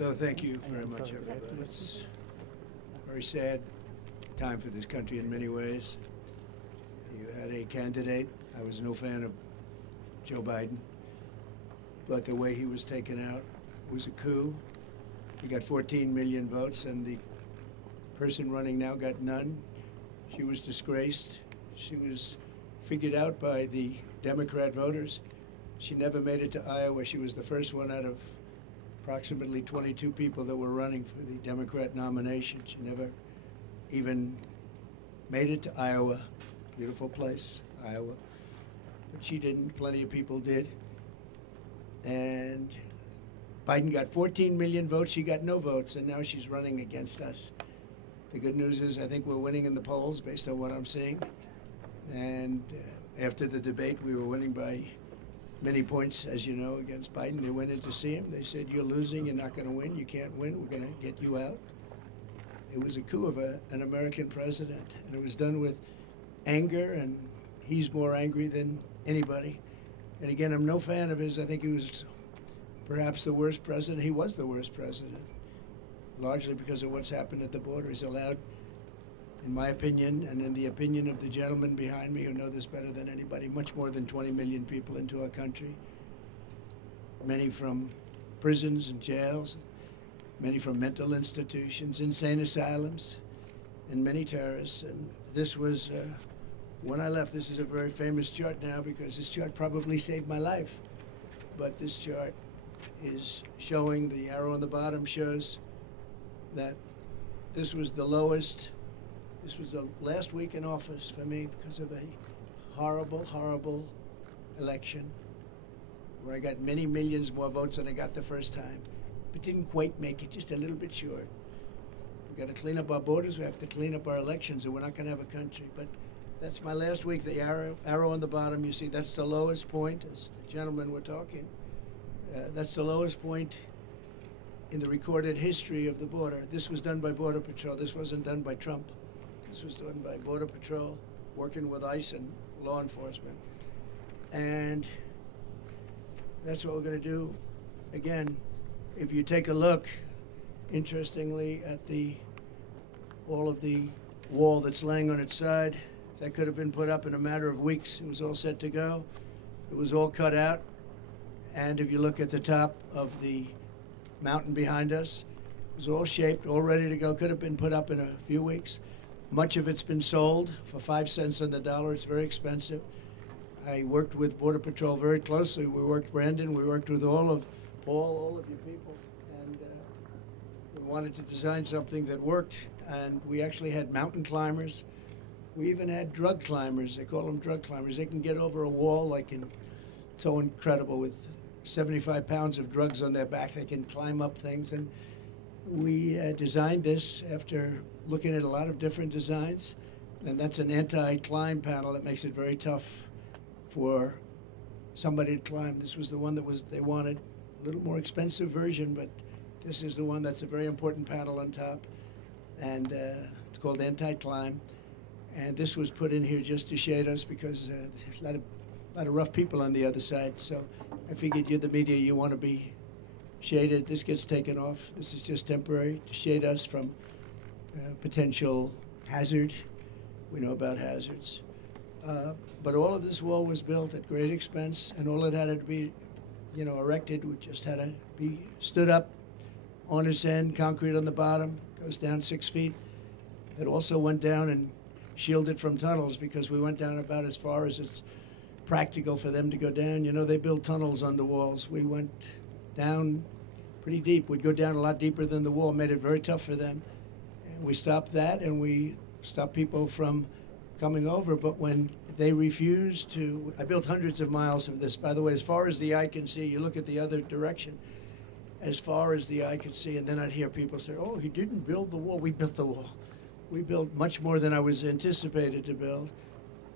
So thank you very much, everybody. It's a very sad time for this country in many ways. You had a candidate. I was no fan of Joe Biden, but the way he was taken out was a coup. He got 14 million votes, and the person running now got none. She was disgraced. She was figured out by the Democrat voters. She never made it to Iowa. She was the first one out of approximately 22 people that were running for the Democrat nomination. She never even made it to Iowa. Beautiful place, Iowa. But she didn't. Plenty of people did. And Biden got 14 million votes. She got no votes, and now she's running against us. The good news is I think we're winning in the polls based on what I'm seeing. And after the debate, we were winning by many points, as you know, against Biden. They went in to see him. They said, "You're losing. You're not going to win. You can't win. We're going to get you out." It was a coup of an American president, and it was done with anger, and he's more angry than anybody. And again, I'm no fan of his. I think he was perhaps the worst president. He was the worst president, largely because of what's happened at the border. He's allowed, in my opinion, and in the opinion of the gentleman behind me who know this better than anybody, much more than 20 million people into our country. Many from prisons and jails, many from mental institutions, insane asylums, and many terrorists. And this was, when I left, this is a very famous chart now because this chart probably saved my life. But this chart is showing, the arrow on the bottom shows that this was the lowest. This was the last week in office for me because of a horrible, horrible election where I got many millions more votes than I got the first time, but didn't quite make it, just a little bit short. We've got to clean up our borders. We have to clean up our elections, or we're not going to have a country. But that's my last week. The arrow on the bottom, you see, that's the lowest point, as the gentlemen were talking. That's the lowest point in the recorded history of the border. This was done by Border Patrol. This wasn't done by Trump. This was done by Border Patrol, working with ICE and law enforcement. And that's what we're going to do. Again, if you take a look, interestingly, at all of the wall that's laying on its side, that could have been put up in a matter of weeks. It was all set to go. It was all cut out. And if you look at the top of the mountain behind us, it was all shaped, all ready to go. Could have been put up in a few weeks. Much of it's been sold for 5 cents on the dollar. It's very expensive. I worked with Border Patrol very closely. We worked, Brandon, we worked with all of your people, and we wanted to design something that worked. And we actually had mountain climbers. We even had drug climbers. They call them drug climbers. They can get over a wall like so incredible with 75 pounds of drugs on their back. They can climb up things. And we designed this after looking at a lot of different designs. And that's an anti-climb panel that makes it very tough for somebody to climb. This was the one that they wanted. A little more expensive version, but this is the one that's a very important panel on top. And it's called anti-climb. And this was put in here just to shade us because there's a lot of rough people on the other side. So I figured you're the media, you want to be shaded. This gets taken off. This is just temporary to shade us from potential hazard. We know about hazards. But all of this wall was built at great expense, and all it had to be, erected. We just had to be stood up on its end, concrete on the bottom, goes down 6 feet. It also went down and shielded from tunnels because we went down about as far as it's practical for them to go down. They build tunnels under walls. We went down pretty deep. We'd go down a lot deeper than the wall, made it very tough for them. And we stopped that, and we stopped people from coming over. But when they refused to, I built hundreds of miles of this. By the way, as far as the eye can see, you look at the other direction, as far as the eye could see, and then I'd hear people say, "Oh, he didn't build the wall." We built the wall. We built much more than I was anticipated to build.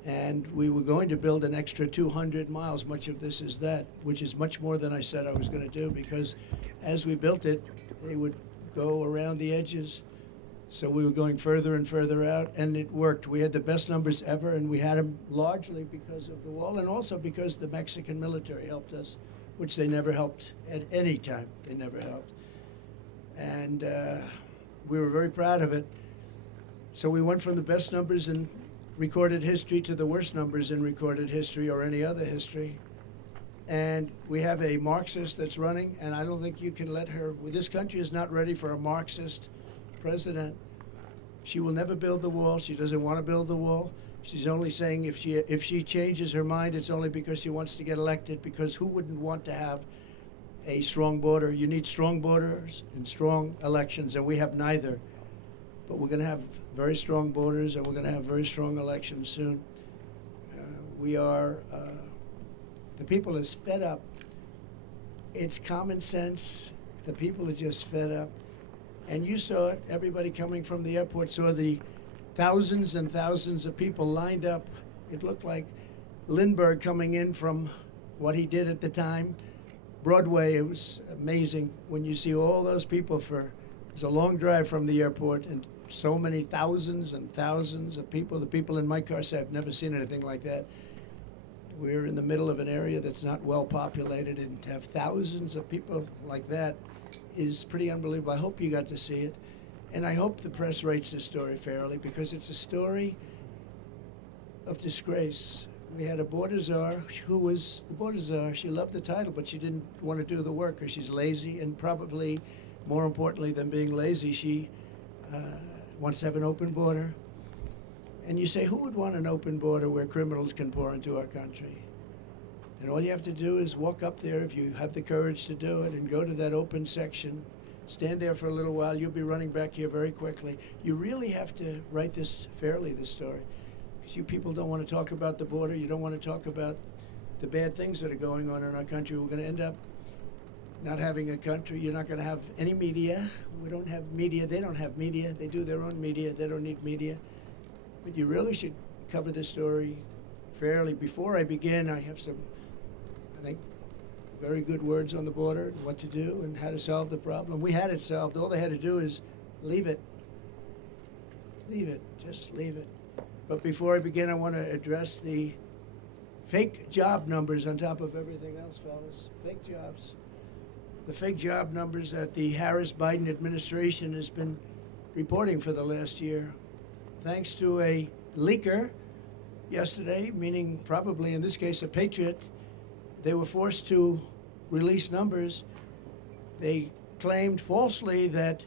And we were going to build an extra 200 miles. Much of this is that, which is much more than I said I was going to do, because as we built it, they would go around the edges. So we were going further and further out, and it worked. We had the best numbers ever, and we had them largely because of the wall, and also because the Mexican military helped us, which they never helped at any time. They never helped. And we were very proud of it. So we went from the best numbers in recorded history to the worst numbers in recorded history or any other history. And we have a Marxist that's running, and I don't think you can let her. This country is not ready for a Marxist president. She will never build the wall. She doesn't want to build the wall. She's only saying if she changes her mind, it's only because she wants to get elected, because who wouldn't want to have a strong border? You need strong borders and strong elections, and we have neither. But we're going to have very strong borders, and we're going to have very strong elections soon. The people are fed up. It's common sense. The people are just fed up. And you saw it. Everybody coming from the airport saw the thousands and thousands of people lined up. It looked like Lindbergh coming in from what he did at the time. Broadway, it was amazing when you see all those people it was a long drive from the airport, and so many thousands and thousands of people. The people in my car said, I've never seen anything like that. We're in the middle of an area that's not well populated, and to have thousands of people like that is pretty unbelievable. I hope you got to see it. And I hope the press rates the story fairly, because it's a story of disgrace. We had a border czar who was the border czar. She loved the title, but she didn't want to do the work, or she's lazy, and probably more importantly than being lazy, she wants to have an open border. And you say, who would want an open border where criminals can pour into our country? And all you have to do is walk up there, if you have the courage to do it, and go to that open section. Stand there for a little while. You'll be running back here very quickly. You really have to write this fairly, this story, because you people don't want to talk about the border. You don't want to talk about the bad things that are going on in our country. We're going to end up not having a country. You're not going to have any media. We don't have media. They don't have media. They do their own media. They don't need media. But you really should cover this story fairly. Before I begin, I have some, I think, very good words on the border, and what to do and how to solve the problem. We had it solved. All they had to do is leave it. Leave it. Just leave it. But before I begin, I want to address the fake job numbers on top of everything else, fellas. Fake jobs. The fake job numbers that the Harris-Biden administration has been reporting for the last year. Thanks to a leaker yesterday, meaning probably in this case a patriot, they were forced to release numbers. They claimed falsely that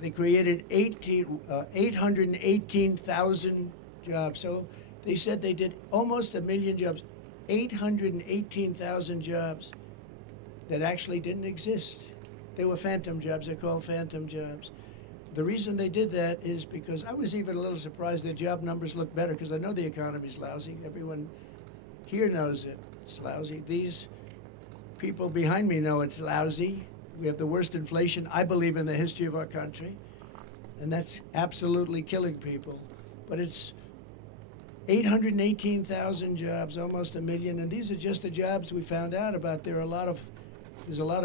they created 818,000 jobs. So they said they did almost 1 million jobs, 818,000 jobs that actually didn't exist. They were phantom jobs. They're called phantom jobs. The reason they did that is because I was even a little surprised their job numbers look better, because I know the economy's lousy. Everyone here knows it. It's lousy. These people behind me know it's lousy. We have the worst inflation, I believe, in the history of our country. And that's absolutely killing people. But it's 818,000 jobs, almost 1 million. And these are just the jobs we found out about. There's a lot of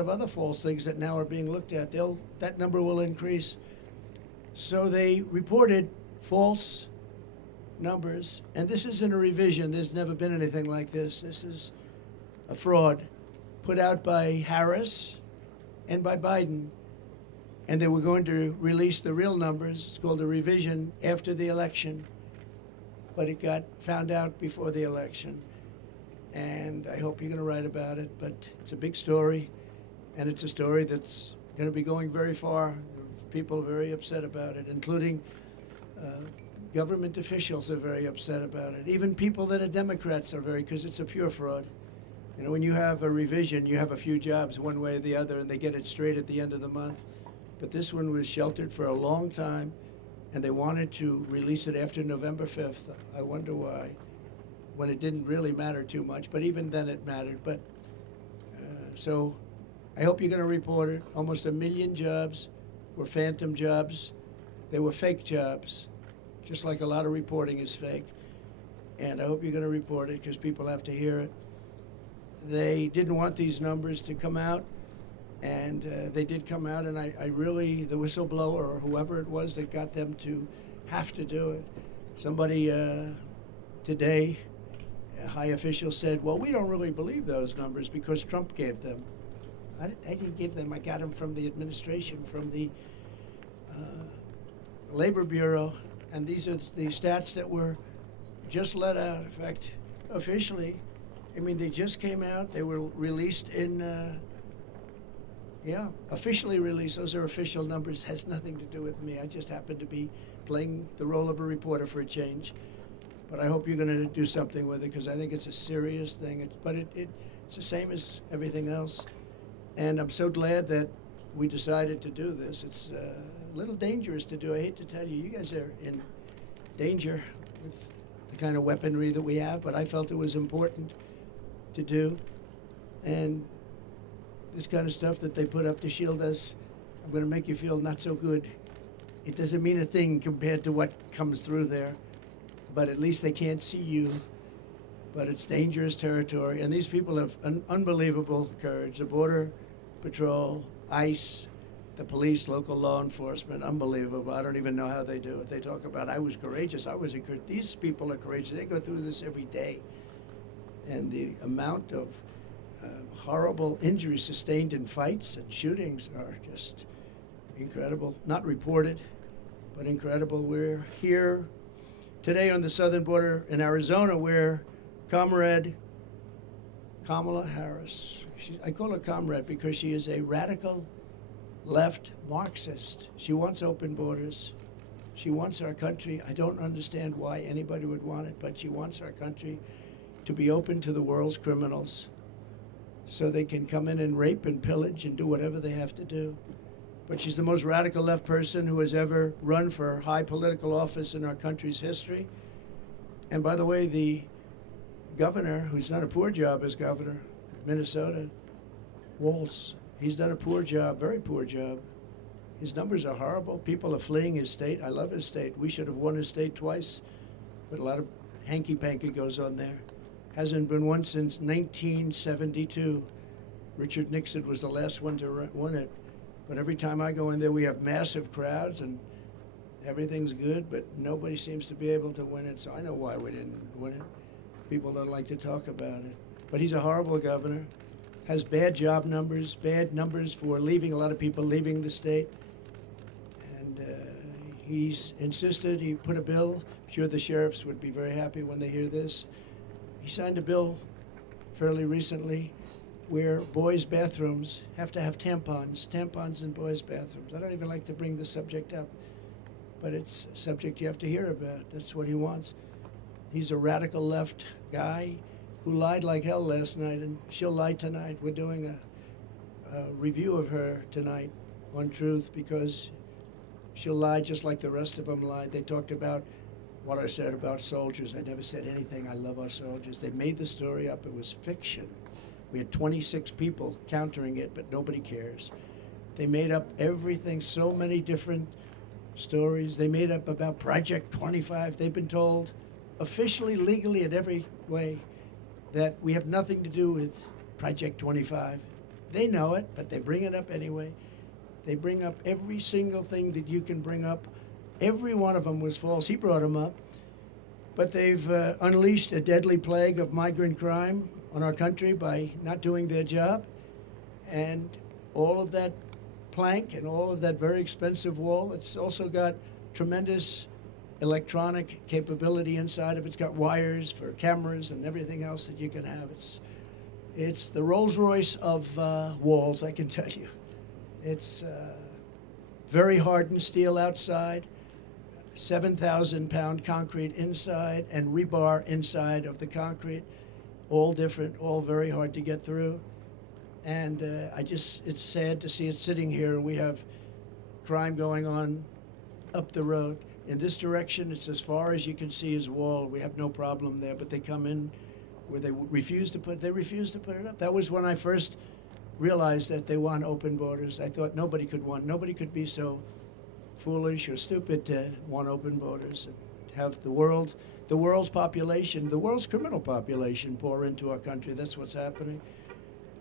other false things that now are being looked at. That number will increase. So they reported false numbers, and this isn't a revision. There's never been anything like this. This is a fraud put out by Harris and by Biden, and they were going to release the real numbers. It's called a revision after the election, but it got found out before the election, and I hope you're going to write about it. But it's a big story, and it's a story that's going to be going very far. People are very upset about it, including government officials are very upset about it. Even people that are Democrats are because it's a pure fraud. You know, when you have a revision, you have a few jobs one way or the other, and they get it straight at the end of the month. But this one was sheltered for a long time, and they wanted to release it after November 5th. I wonder why, when it didn't really matter too much, but even then it mattered. But so I hope you're going to report it. Almost 1 million jobs were phantom jobs. They were fake jobs, just like a lot of reporting is fake. And I hope you're going to report it, because people have to hear it. They didn't want these numbers to come out, and they did come out, and I really, the whistleblower or whoever it was that got them to have to do it. Somebody today, a high official said, well, we don't really believe those numbers because Trump gave them. I didn't give them. I got them from the administration, from the Labor Bureau, and these are the stats that were just let out. In fact, officially, I mean, they just came out. They were released in, officially released. Those are official numbers. Has nothing to do with me. I just happen to be playing the role of a reporter for a change. But I hope you're going to do something with it, because I think it's a serious thing. But it's the same as everything else. And I'm so glad that we decided to do this. It's a little dangerous to do. I hate to tell you, you guys are in danger with the kind of weaponry that we have, but I felt it was important to do. And this kind of stuff that they put up to shield us, I'm going to make you feel not so good. It doesn't mean a thing compared to what comes through there, but at least they can't see you. But it's dangerous territory, and these people have an unbelievable courage. The Border Patrol, ICE, the police, local law enforcement, unbelievable. I don't even know how they do it. They talk about, I was courageous. These people are courageous. They go through this every day. And the amount of horrible injuries sustained in fights and shootings are just incredible. Not reported, but incredible. We're here today on the southern border in Arizona, where Comrade Kamala Harris, I call her comrade because she is a radical left Marxist. She wants open borders. She wants our country. I don't understand why anybody would want it, but she wants our country to be open to the world's criminals so they can come in and rape and pillage and do whatever they have to do. But she's the most radical left person who has ever run for high political office in our country's history. And by the way, the governor, who's done a poor job as governor, Minnesota, Walz, he's done a poor job, very poor job. His numbers are horrible. People are fleeing his state. I love his state. We should have won his state twice, but a lot of hanky-panky goes on there. Hasn't been won since 1972. Richard Nixon was the last one to win it. But every time I go in there, we have massive crowds and everything's good, but nobody seems to be able to win it. So I know why we didn't win it. People don't like to talk about it. But he's a horrible governor, has bad job numbers, bad numbers for leaving, a lot of people leaving the state. And he's insisted, he put a bill. I'm sure the sheriffs would be very happy when they hear this. He signed a bill fairly recently where boys' bathrooms have to have tampons in boys' bathrooms. I don't even like to bring the subject up, but it's a subject you have to hear about. That's what he wants. He's a radical left guy who lied like hell last night, and she'll lie tonight. We're doing a review of her tonight on Truth because she'll lie just like the rest of them lied. They talked about what I said about soldiers. I never said anything. I love our soldiers. They made the story up. It was fiction. We had 26 people countering it, but nobody cares. They made up everything, so many different stories. They made up about Project 25. They've been told officially, legally, in every way that we have nothing to do with Project 25. They know it, but they bring it up anyway. They bring up every single thing that you can bring up. Every one of them was false. He brought them up. But they've unleashed a deadly plague of migrant crime on our country by not doing their job. And all of that plank and all of that very expensive wall, it's also got tremendous electronic capability inside of it. It's got wires for cameras and everything else that you can have. It's the Rolls-Royce of walls, I can tell you. It's very hardened steel outside, 7,000-pound concrete inside, and rebar inside of the concrete. All different, all very hard to get through. And it's sad to see it sitting here. We have crime going on up the road. In this direction, it's as far as you can see is wall. We have no problem there, but they come in where they refuse to put it up. That was when I first realized that they want open borders. I thought nobody could be so foolish or stupid to want open borders and have the world's population, the world's criminal population pour into our country. That's what's happening.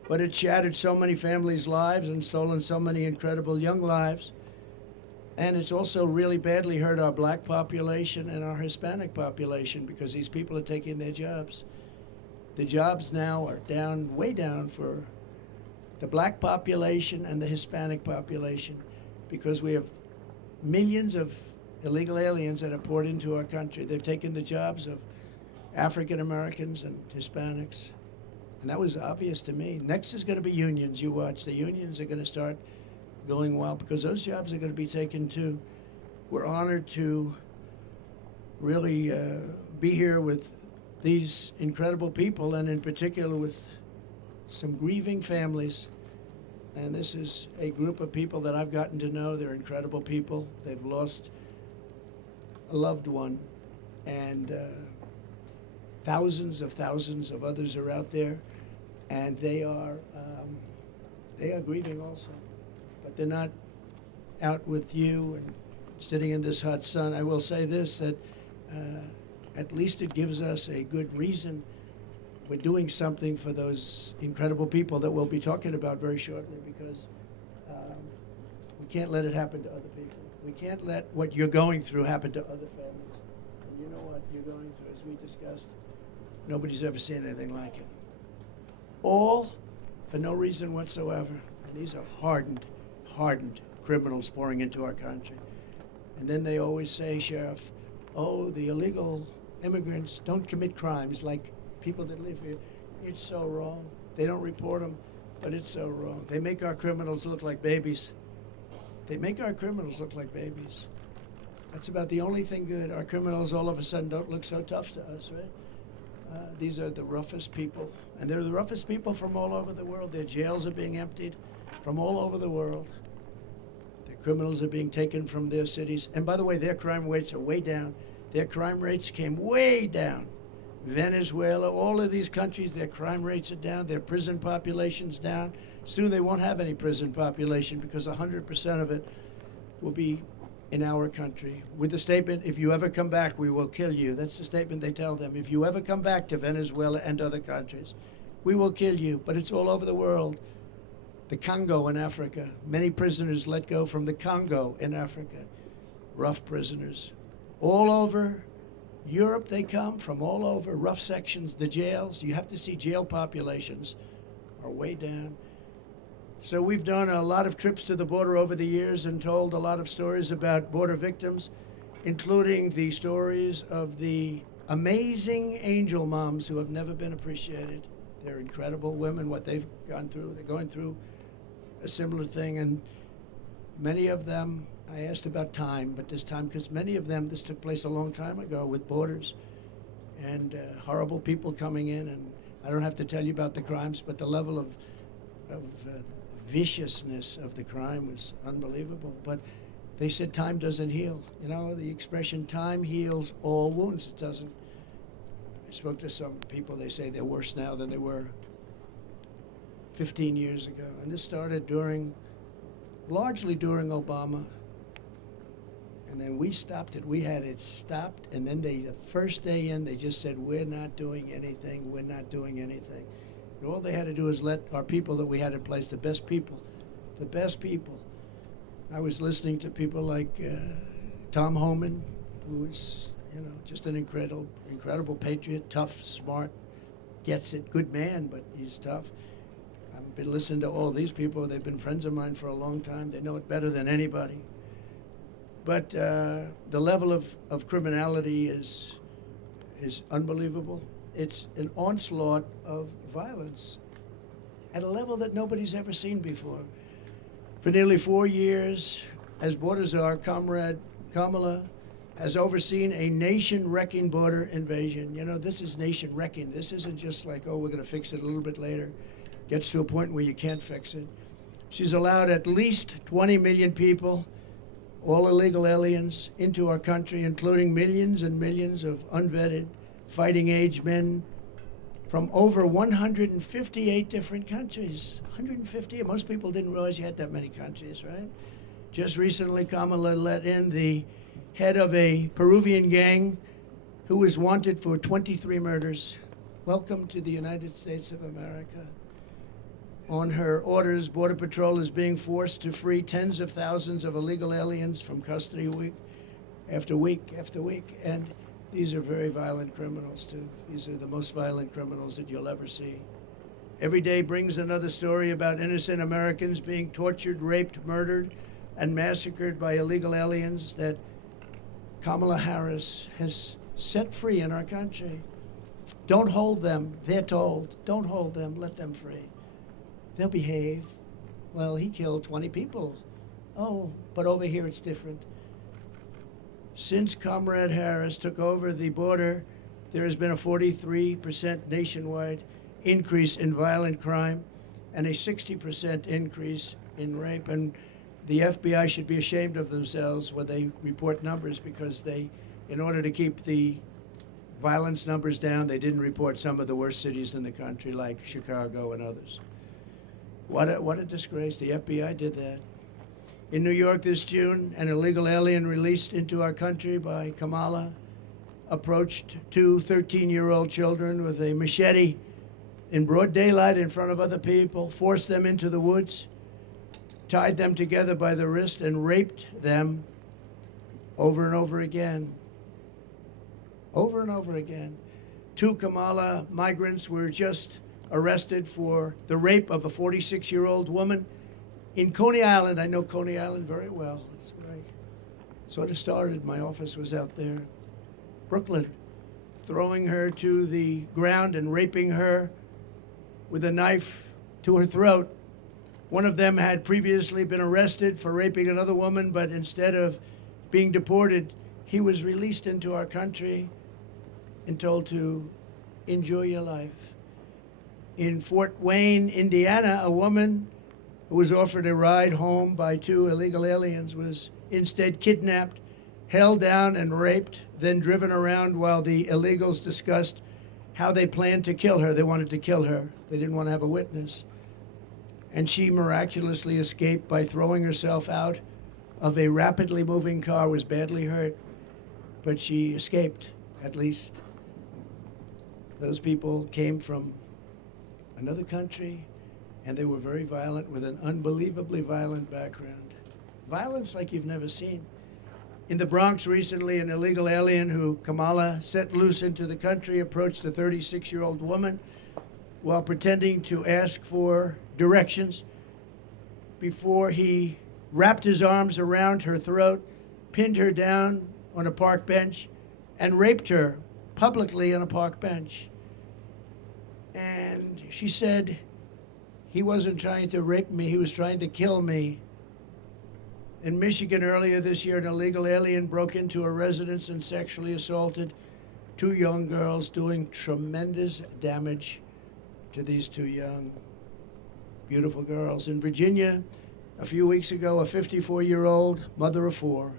But it shattered so many families' lives and stolen so many incredible young lives. And it's also really badly hurt our black population and our Hispanic population because these people are taking their jobs. The jobs now are down, way down for the black population and the Hispanic population, because we have millions of illegal aliens that are poured into our country. They've taken the jobs of African Americans and Hispanics. And that was obvious to me. Next is going to be unions. You watch. The unions are going to start going well because those jobs are going to be taken too. We're honored to really be here with these incredible people, and in particular with some grieving families. And this is a group of people that I've gotten to know. They're incredible people. They've lost a loved one, and thousands of others are out there, and they are grieving also. But they're not out with you and sitting in this hot sun. I will say this, that at least it gives us a good reason. We're doing something for those incredible people that we'll be talking about very shortly, because we can't let it happen to other people. We can't let what you're going through happen to other families. And you know what you're going through, as we discussed, nobody's ever seen anything like it. All for no reason whatsoever. And these are hardened criminals pouring into our country. And then they always say, Sheriff, oh, the illegal immigrants don't commit crimes like people that live here. It's so wrong. They don't report them, but it's so wrong. They make our criminals look like babies. They make our criminals look like babies. That's about the only thing good. Our criminals all of a sudden don't look so tough to us, right? These are the roughest people, and they're the roughest people from all over the world. Their jails are being emptied from all over the world. Their criminals are being taken from their cities. And by the way, their crime rates are way down. Their crime rates came way down. Venezuela, all of these countries, their crime rates are down, their prison population's down. Soon they won't have any prison population because 100% of it will be in our country. With the statement, if you ever come back, we will kill you. That's the statement they tell them. If you ever come back to Venezuela and other countries, we will kill you. But it's all over the world. The Congo in Africa, many prisoners let go from the Congo in Africa. Rough prisoners. All over Europe they come, from all over, rough sections, the jails. You have to see jail populations are way down. So we've done a lot of trips to the border over the years and told a lot of stories about border victims, including the stories of the amazing angel moms who have never been appreciated. They're incredible women, what they've gone through. They're going through a similar thing, and many of them, I asked about time, but this time, because many of them, this took place a long time ago with borders and horrible people coming in, and I don't have to tell you about the crimes, but the level of viciousness of the crime was unbelievable. But they said time doesn't heal. You know, the expression time heals all wounds. It doesn't. I spoke to some people, they say they're worse now than they were 15 years ago. And this started largely during Obama. And then we stopped it. We had it stopped. And then the first day in, they just said, we're not doing anything. We're not doing anything. And all they had to do is let our people that we had in place, the best people. I was listening to people like Tom Homan, who is, just an incredible patriot, tough, smart, gets it, good man, but he's tough. I've been listening to all these people. They've been friends of mine for a long time. They know it better than anybody. But the level of criminality is unbelievable. It's an onslaught of violence at a level that nobody's ever seen before. For nearly 4 years, as border czar, Comrade Kamala has overseen a nation-wrecking border invasion. You know, this is nation-wrecking. This isn't just like, oh, we're going to fix it a little bit later. Gets to a point where you can't fix it. She's allowed at least 20 million people, all illegal aliens, into our country, including millions and millions of unvetted fighting-age men from over 158 different countries. 150. Most people didn't realize you had that many countries, right? Just recently, Kamala let in the head of a Peruvian gang who was wanted for 23 murders. Welcome to the United States of America. On her orders, Border Patrol is being forced to free tens of thousands of illegal aliens from custody week after week after week. And these are very violent criminals, too. These are the most violent criminals that you'll ever see. Every day brings another story about innocent Americans being tortured, raped, murdered, and massacred by illegal aliens that Kamala Harris has set free in our country. Don't hold them, they're told. Don't hold them, let them free. They'll behave. Well, he killed 20 people. Oh, but over here it's different. Since Comrade Harris took over the border, there has been a 43% nationwide increase in violent crime and a 60% increase in rape. And the FBI should be ashamed of themselves when they report numbers, because they, in order to keep the violence numbers down, they didn't report some of the worst cities in the country, like Chicago and others. What a disgrace. The FBI did that. In New York this June, an illegal alien released into our country by Kamala approached two 13-year-old children with a machete in broad daylight in front of other people, forced them into the woods, tied them together by the wrist, and raped them over and over again. Over and over again. Two Kamala migrants were just arrested for the rape of a 46-year-old woman in Coney Island. I know Coney Island very well. That's where I sort of started. My office was out there. Brooklyn, throwing her to the ground and raping her with a knife to her throat. One of them had previously been arrested for raping another woman, but instead of being deported, he was released into our country and told to enjoy your life. In Fort Wayne, Indiana, a woman who was offered a ride home by two illegal aliens was instead kidnapped, held down and raped, then driven around while the illegals discussed how they planned to kill her. They wanted to kill her. They didn't want to have a witness. And she miraculously escaped by throwing herself out of a rapidly moving car, was badly hurt, but she escaped, at least. Those people came from another country, and they were very violent, with an unbelievably violent background. Violence like you've never seen. In the Bronx recently, an illegal alien who Kamala set loose into the country approached a 36-year-old woman while pretending to ask for directions before he wrapped his arms around her throat, pinned her down on a park bench, and raped her publicly on a park bench. And she said, he wasn't trying to rape me, he was trying to kill me. In Michigan earlier this year, an illegal alien broke into a residence and sexually assaulted two young girls, doing tremendous damage to these two young, beautiful girls. In Virginia, a few weeks ago, a 54-year-old mother of four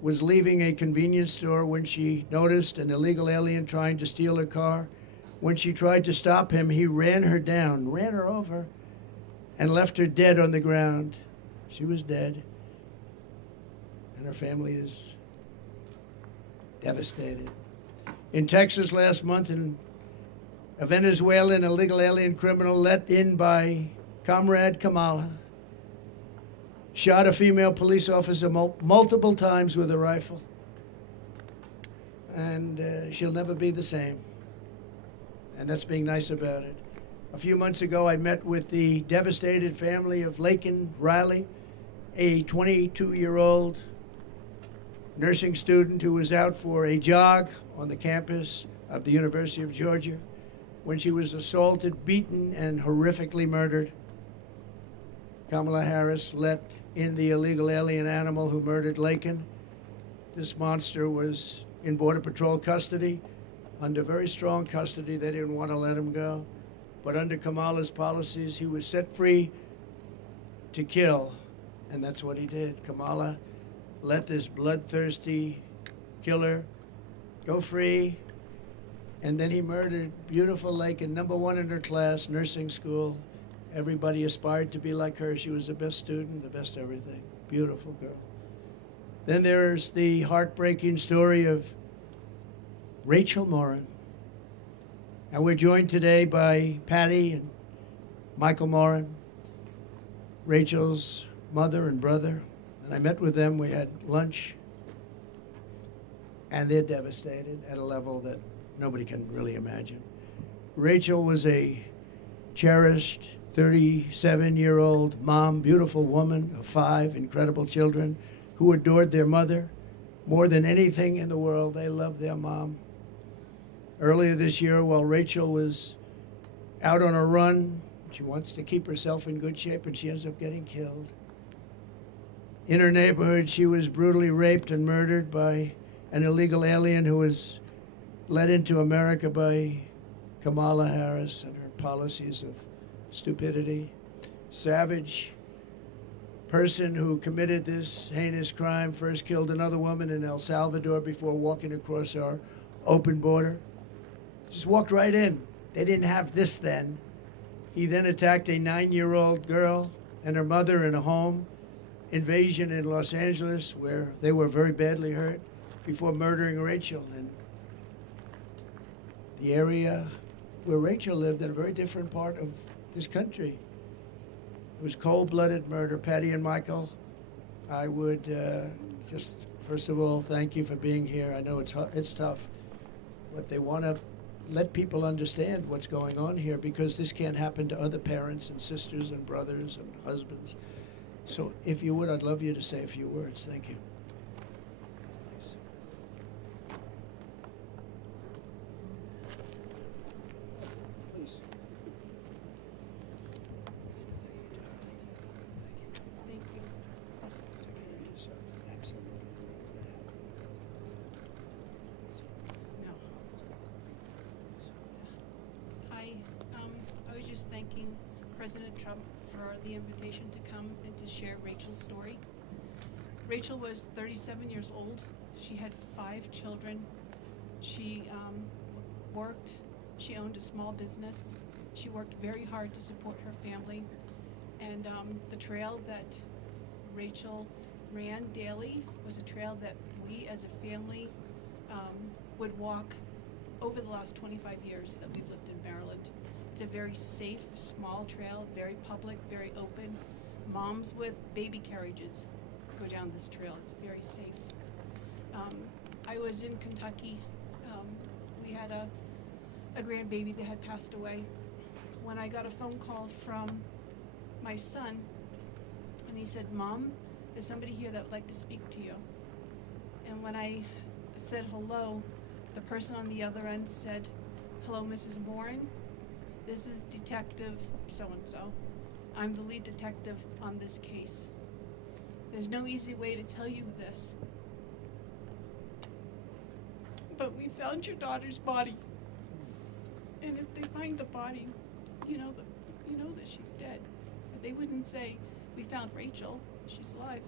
was leaving a convenience store when she noticed an illegal alien trying to steal her car. When she tried to stop him, he ran her down, ran her over, and left her dead on the ground. She was dead, and her family is devastated. In Texas last month, a Venezuelan illegal alien criminal let in by Comrade Kamala shot a female police officer multiple times with a rifle, and she'll never be the same. And that's being nice about it. A few months ago, I met with the devastated family of Laken Riley, a 22-year-old nursing student who was out for a jog on the campus of the University of Georgia when she was assaulted, beaten, and horrifically murdered. Kamala Harris let in the illegal alien animal who murdered Laken. This monster was in Border Patrol custody, under very strong custody. They didn't want to let him go. But under Kamala's policies, he was set free to kill, and that's what he did. Kamala let this bloodthirsty killer go free, and then he murdered beautiful Laken, #1 in her class, nursing school. Everybody aspired to be like her. She was the best student, the best everything. Beautiful girl. Then there's the heartbreaking story of Rachel Morin. And we're joined today by Patty and Michael Morin, Rachel's mother and brother. And I met with them, we had lunch, and they're devastated at a level that nobody can really imagine. Rachel was a cherished 37-year-old mom, beautiful woman of 5 incredible children who adored their mother more than anything in the world. They loved their mom. Earlier this year, while Rachel was out on a run, she wants to keep herself in good shape, and she ends up getting killed. In her neighborhood, she was brutally raped and murdered by an illegal alien who was led into America by Kamala Harris and her policies of stupidity. Savage person who committed this heinous crime first killed another woman in El Salvador before walking across our open border. Just walked right in. They didn't have this then. He then attacked a 9-year-old girl and her mother in a home invasion in Los Angeles where they were very badly hurt before murdering Rachel. And the area where Rachel lived in a very different part of this country. It was cold-blooded murder. Patty and Michael, I would just, first of all, thank you for being here. I know it's tough, but they want to let people understand what's going on here, because this can't happen to other parents and sisters and brothers and husbands. So if you would, I'd love you to say a few words. Thank you. Please. Thank you. Take care of yourself. Absolutely. No. I was just thanking President Trump for the invitation to come and to share Rachel's story. Rachel was 37 years old. She had 5 children. She worked. She owned a small business. She worked very hard to support her family. And the trail that Rachel ran daily was a trail that we as a family would walk over the last 25 years that we've lived in Maryland. It's a very safe, small trail, very public, very open. Moms with baby carriages go down this trail. It's very safe. I was in Kentucky. We had a grandbaby that had passed away. When I got a phone call from my son, and he said, "Mom, there's somebody here that would like to speak to you." And when I said hello, the person on the other end said, "Hello, Mrs. Morin. This is Detective so-and-so. I'm the lead detective on this case. There's no easy way to tell you this, but we found your daughter's body. And if they find the body, you know that she's dead. But they wouldn't say, 'We found Rachel, she's alive.'"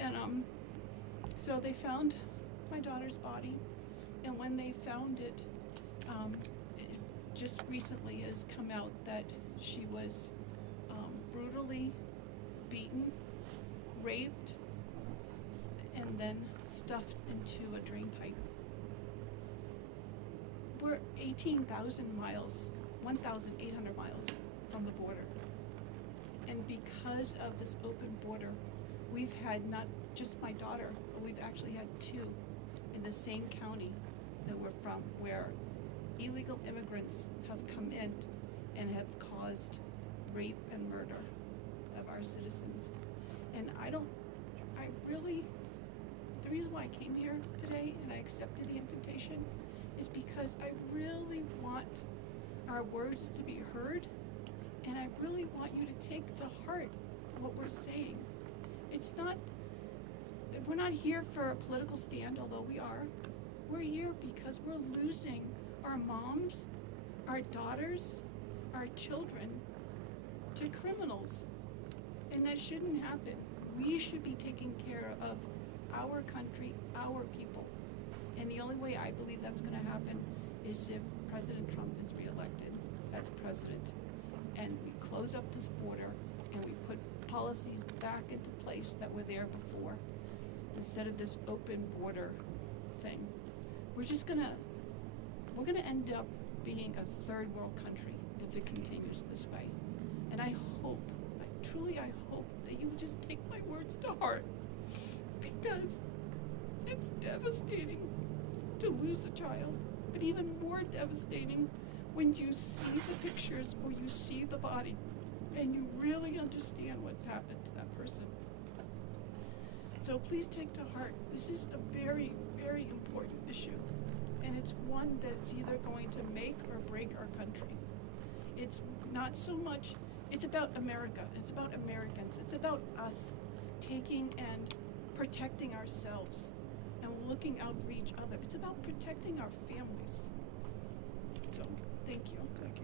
And so they found my daughter's body, and when they found it, just recently it has come out that she was brutally beaten, raped, and then stuffed into a drain pipe. We're 18,000 miles, 1,800 miles from the border. And because of this open border, we've had not just my daughter, but we've actually had 2 in the same county that we're from, where illegal immigrants have come in and have caused rape and murder of our citizens. And the reason why I came here today and I accepted the invitation is because I really want our words to be heard, and I really want you to take to heart what we're saying. We're not here for a political stand, although we are. We're here because we're losing our moms, our daughters, our children to criminals. And that shouldn't happen. We should be taking care of our country, our people. And the only way I believe that's going to happen is if President Trump is reelected as president. And we close up this border and we put policies back into place that were there before, instead of this open border thing. We're gonna end up being a third world country if it continues this way. And I hope that you would just take my words to heart, because it's devastating to lose a child, but even more devastating when you see the pictures or you see the body and you really understand what's happened to that person. So please take to heart, this is a very, very important issue. And it's one that's either going to make or break our country. It's not so much, it's about America, it's about Americans, it's about us taking and protecting ourselves and looking out for each other. It's about protecting our families. So, thank you. Thank you.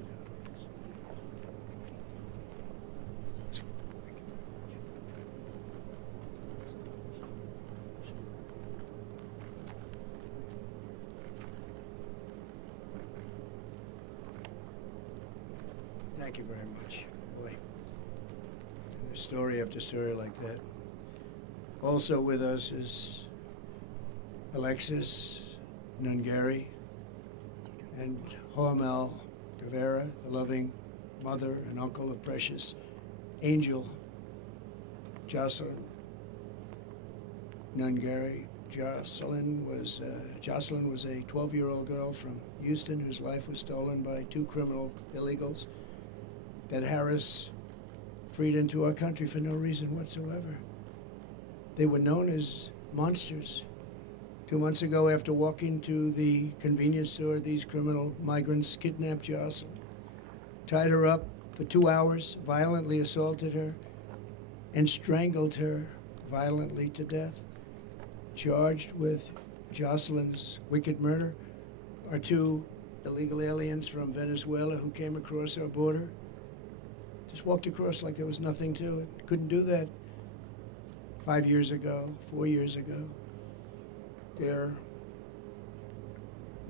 Thank you very much. Boy, and there's story after story like that. Also with us is Alexis Nungari and Hormel Guevara, the loving mother and uncle of precious Angel Jocelyn Nungari. Jocelyn was a 12-year-old girl from Houston whose life was stolen by two criminal illegals that Harris freed into our country for no reason whatsoever. They were known as monsters. 2 months ago, after walking to the convenience store, these criminal migrants kidnapped Jocelyn, tied her up for 2 hours, violently assaulted her, and strangled her violently to death. Charged with Jocelyn's wicked murder are two illegal aliens from Venezuela who came across our border. Just walked across like there was nothing to it. Couldn't do that 5 years ago, 4 years ago. They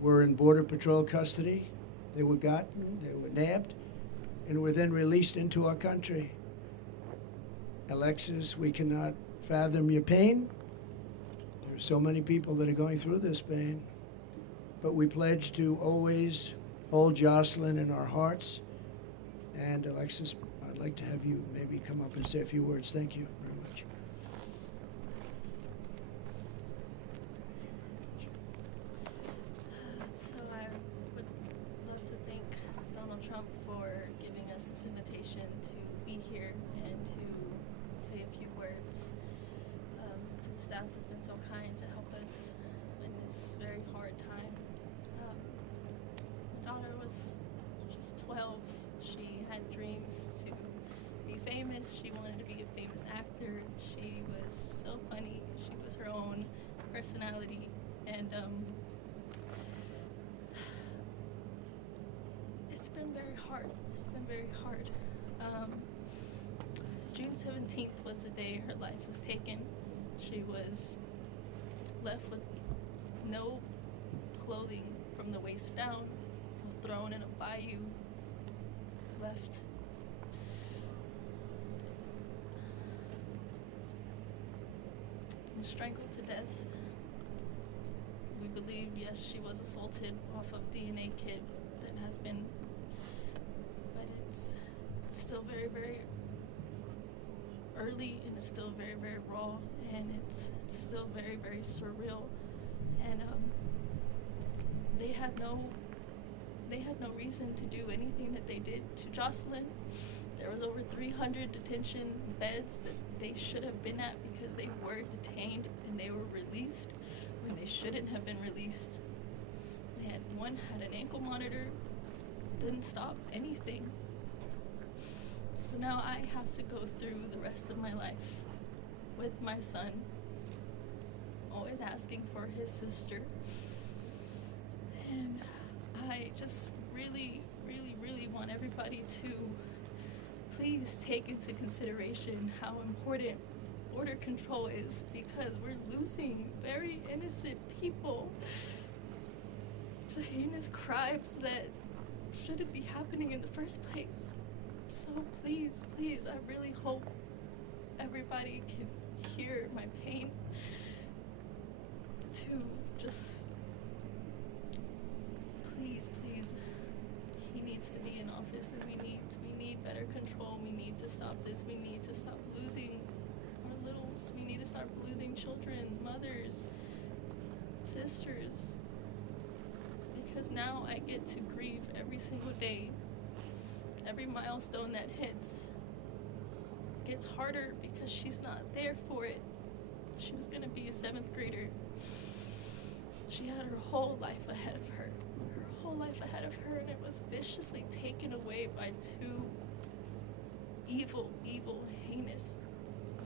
were in Border Patrol custody. They were gotten, they were nabbed, and were then released into our country. Alexis, we cannot fathom your pain. There are so many people that are going through this pain. But we pledge to always hold Jocelyn in our hearts. And Alexis, I'd like to have you maybe come up and say a few words. Thank you very much. So I would love to thank Donald Trump for giving us this invitation to be here and to say a few words to the staff that's been so kind to help us in this very hard time. My daughter was just 12. She had dreams to be famous. She wanted to be a famous actor. She was so funny. She was her own personality. And it's been very hard. It's been very hard. June 17th was the day her life was taken. She was left with no clothing from the waist down, was thrown in a bayou, left was strangled to death. We believe, yes, she was assaulted off of DNA kit that has been, but it's still very, very early, and it's still very, very raw, and it's still very, very surreal. And they had no reason to do anything that they did to Jocelyn. There was over 300 detention beds that they should have been at because they were detained and they were released when they shouldn't have been released. One had an ankle monitor, didn't stop anything. So now I have to go through the rest of my life with my son, always asking for his sister. And I just really, really, really want everybody to please take into consideration how important border control is, because we're losing very innocent people to heinous crimes that shouldn't be happening in the first place. So please, please, I really hope everybody can hear my pain, to just please, please, he needs to be in office, and we need better control. We need to stop this. We need to stop losing our littles. We need to start losing children, mothers, sisters, because now I get to grieve every single day. Every milestone that hits gets harder because she's not there for it. She was gonna be a 7th grader. She had her whole life ahead of her. Her whole life ahead of her, and it was viciously taken away by 2 evil, heinous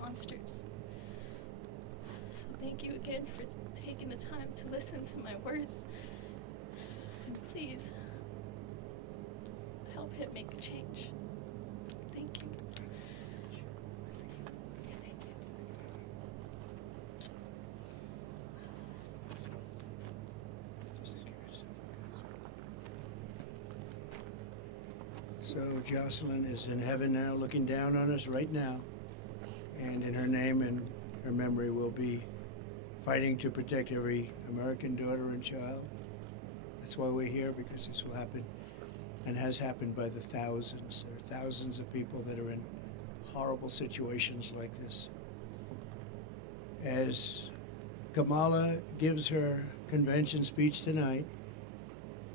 monsters. So thank you again for taking the time to listen to my words. And please, help him make a change. Thank you. So Jocelyn is in heaven now, looking down on us right now. And in her name and her memory, we'll be fighting to protect every American daughter and child. That's why we're here, because this will happen and has happened by the thousands. There are thousands of people that are in horrible situations like this. As Kamala gives her convention speech tonight,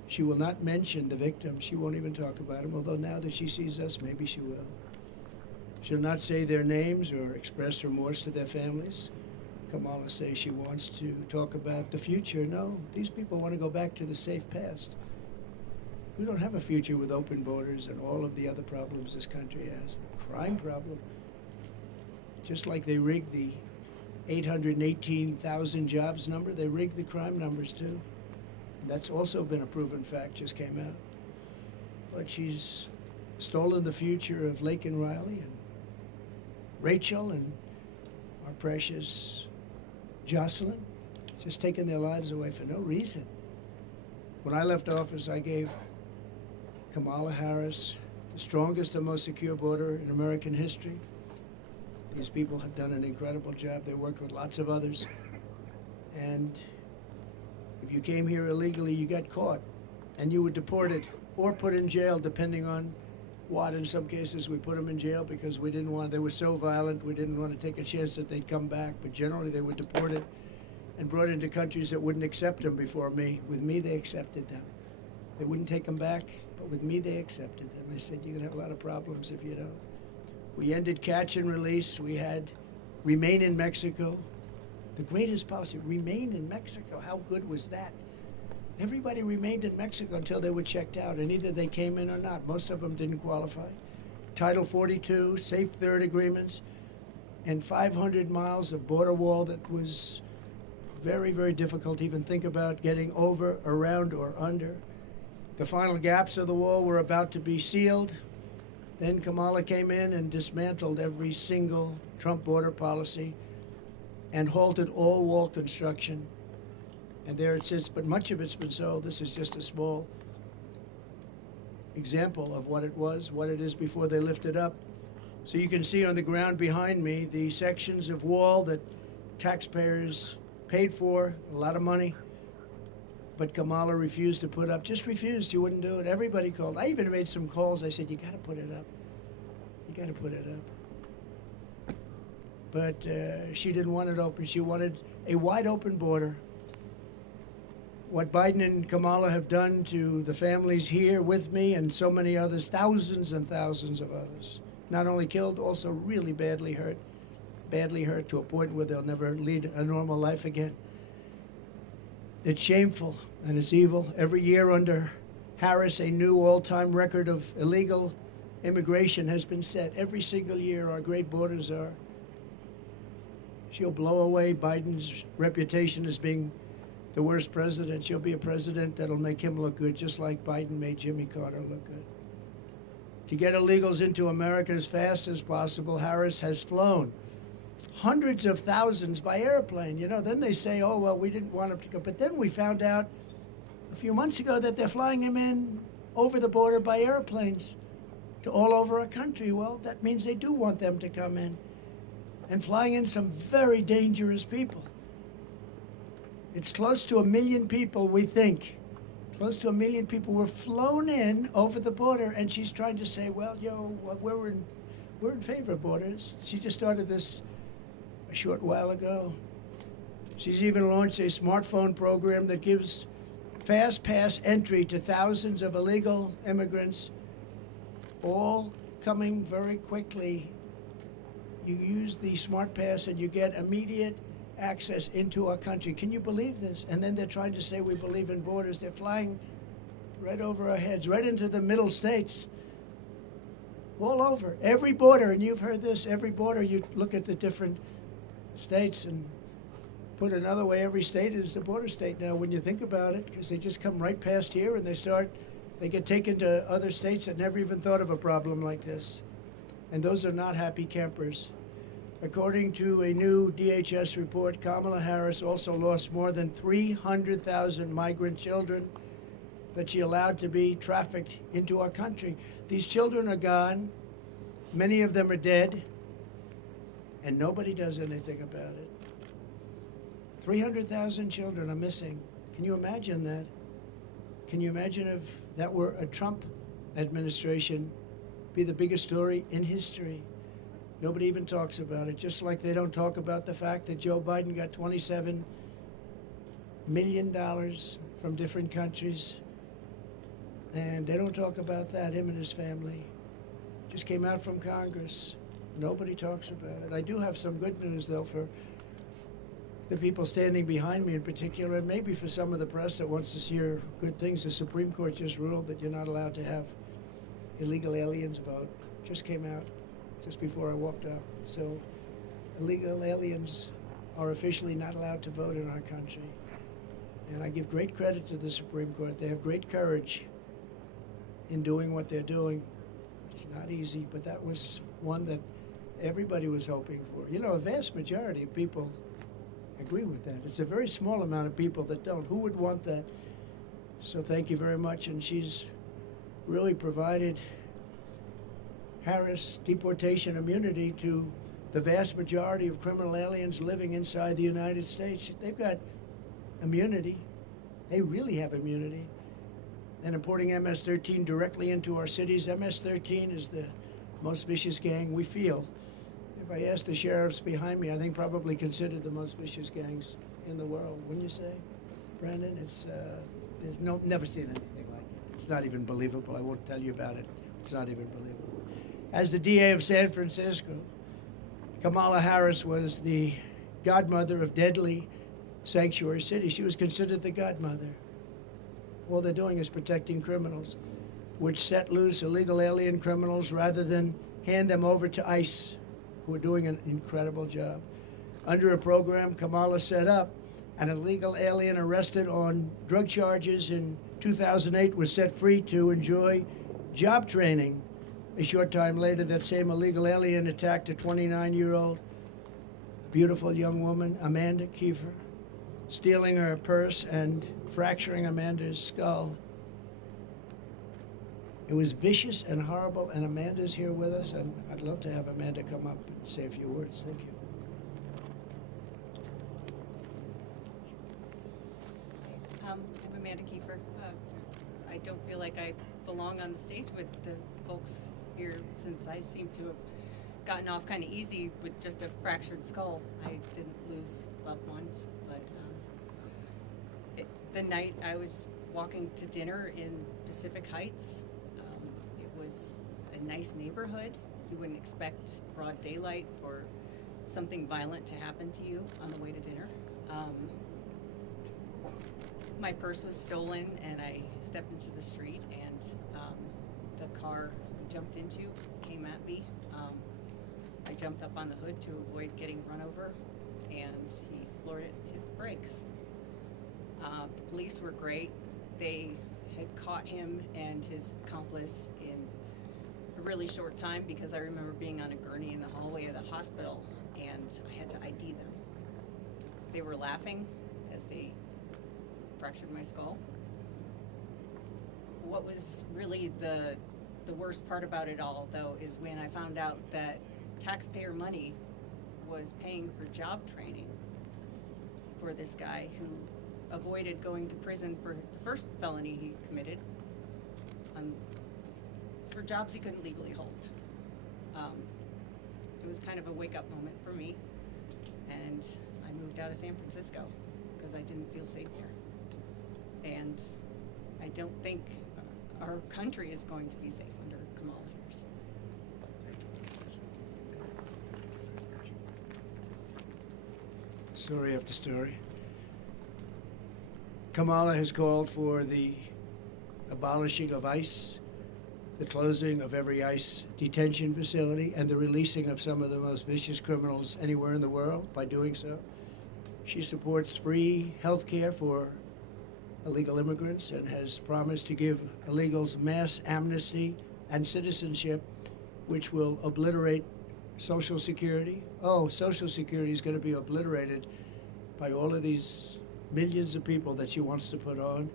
she will not mention the victims. She won't even talk about them, although now that she sees us, maybe she will. She'll not say their names or express remorse to their families. Kamala says she wants to talk about the future. No, these people want to go back to the safe past. We don't have a future with open borders and all of the other problems this country has. The crime problem, just like they rigged the 818,000 jobs number, they rigged the crime numbers too. That's also been a proven fact, just came out. But she's stolen the future of Lake and Riley and Rachel and our precious Jocelyn, just taking their lives away for no reason. When I left office, I gave Kamala Harris the strongest and most secure border in American history. These people have done an incredible job. They worked with lots of others. And if you came here illegally, you got caught, and you were deported or put in jail, depending on what. In some cases, we put them in jail because we didn't want, they were so violent, we didn't want to take a chance that they'd come back. But generally, they were deported and brought into countries that wouldn't accept them before me. With me, they accepted them. They wouldn't take them back, but with me, they accepted them. I said, you're going to have a lot of problems if you don't. We ended catch and release. We had remain in Mexico. The greatest policy, remain in Mexico. How good was that? Everybody remained in Mexico until they were checked out, and either they came in or not. Most of them didn't qualify. Title 42, Safe Third agreements, and 500 miles of border wall that was very, very difficult to even think about getting over, around, or under. The final gaps of the wall were about to be sealed. Then Kamala came in and dismantled every single Trump border policy and halted all wall construction. And there it sits, but much of it's been sold. This is just a small example of what it was, what it is before they lift it up. So you can see on the ground behind me the sections of wall that taxpayers paid for, a lot of money, but Kamala refused to put up, just refused, she wouldn't do it. Everybody called. I even made some calls. I said, you gotta put it up. You gotta put it up. But she didn't want it open. She wanted a wide open border. What Biden and Kamala have done to the families here with me and so many others, thousands and thousands of others, not only killed, also really badly hurt to a point where they'll never lead a normal life again. It's shameful and it's evil. Every year under Harris, a new all-time record of illegal immigration has been set. Every single year, our great borders are. She'll blow away Biden's reputation as being the worst president. She'll be a president that'll make him look good, just like Biden made Jimmy Carter look good. To get illegals into America as fast as possible, Harris has flown hundreds of thousands by airplane. You know, then they say, oh, well, we didn't want them to go. But then we found out a few months ago that they're flying him in over the border by airplanes to all over our country. Well, that means they do want them to come in, and flying in some very dangerous people. It's close to 1 million people, we think. Close to 1 million people were flown in over the border, and she's trying to say, well, we're in favor of borders. She just started this a short while ago. She's even launched a smartphone program that gives fast pass entry to thousands of illegal immigrants, all coming very quickly. You use the Smart Pass and you get immediate access into our country. Can you believe this? And then they're trying to say we believe in borders. They're flying right over our heads, right into the middle states, all over. Every border, and you've heard this, every border, you look at the different states and put another way, every state is a border state now when you think about it, because they just come right past here and they get taken to other states that never even thought of a problem like this. And those are not happy campers. According to a new DHS report, Kamala Harris also lost more than 300,000 migrant children that she allowed to be trafficked into our country. These children are gone. Many of them are dead. And nobody does anything about it. 300,000 children are missing. Can you imagine that? Can you imagine if that were a Trump administration, be the biggest story in history? Nobody even talks about it, just like they don't talk about the fact that Joe Biden got $27 million from different countries. And they don't talk about that, him and his family. Just came out from Congress. Nobody talks about it. I do have some good news, though, for the people standing behind me in particular, and maybe for some of the press that wants to hear good things. The Supreme Court just ruled that you're not allowed to have illegal aliens vote. Just came out just before I walked up. So illegal aliens are officially not allowed to vote in our country. And I give great credit to the Supreme Court. They have great courage in doing what they're doing. It's not easy, but that was one that everybody was hoping for. You know, a vast majority of people agree with that. It's a very small amount of people that don't. Who would want that? So thank you very much. And she's really provided Harris deportation immunity to the vast majority of criminal aliens living inside the United States. They've got immunity. They really have immunity. And importing MS-13 directly into our cities. MS-13 is the most vicious gang we feel. If I ask the sheriffs behind me, I think probably considered the most vicious gangs in the world. Wouldn't you say, Brandon? It's never seen anything like it. It's not even believable. I won't tell you about it. It's not even believable. As the DA of San Francisco, Kamala Harris was the godmother of deadly sanctuary cities. She was considered the godmother. All they're doing is protecting criminals, which set loose illegal alien criminals rather than hand them over to ICE, who are doing an incredible job. Under a program Kamala set up, an illegal alien arrested on drug charges in 2008 was set free to enjoy job training. A short time later, that same illegal alien attacked a 29-year-old beautiful young woman, Amanda Kiefer, stealing her purse and fracturing Amanda's skull. It was vicious and horrible, and Amanda's here with us, and I'd love to have Amanda come up and say a few words. Thank you. I'm Amanda Kiefer. I don't feel like I belong on the stage with the folks here, since I seem to have gotten off kind of easy with just a fractured skull. I didn't lose loved ones, but the night I was walking to dinner in Pacific Heights, it was a nice neighborhood. You wouldn't expect broad daylight for something violent to happen to you on the way to dinner. My purse was stolen, and I stepped into the street, and the car I jumped into came at me. I jumped up on the hood to avoid getting run over, and he floored it, hit the brakes. The police were great. They had caught him and his accomplice in a really short time, because I remember being on a gurney in the hallway of the hospital, and I had to ID them. They were laughing as they fractured my skull. What was really the worst part about it all, though, is when I found out that taxpayer money was paying for job training for this guy who avoided going to prison for the first felony he committed for jobs he couldn't legally hold. It was kind of a wake-up moment for me, and I moved out of San Francisco because I didn't feel safe here. and I don't think our country is going to be safe under Kamala Harris. Story after story. Kamala has called for the abolishing of ICE, the closing of every ICE detention facility, and the releasing of some of the most vicious criminals anywhere in the world by doing so. She supports free health care for illegal immigrants and has promised to give illegals mass amnesty and citizenship, which will obliterate Social Security. Oh, Social Security is going to be obliterated by all of these millions of people that she wants to put on,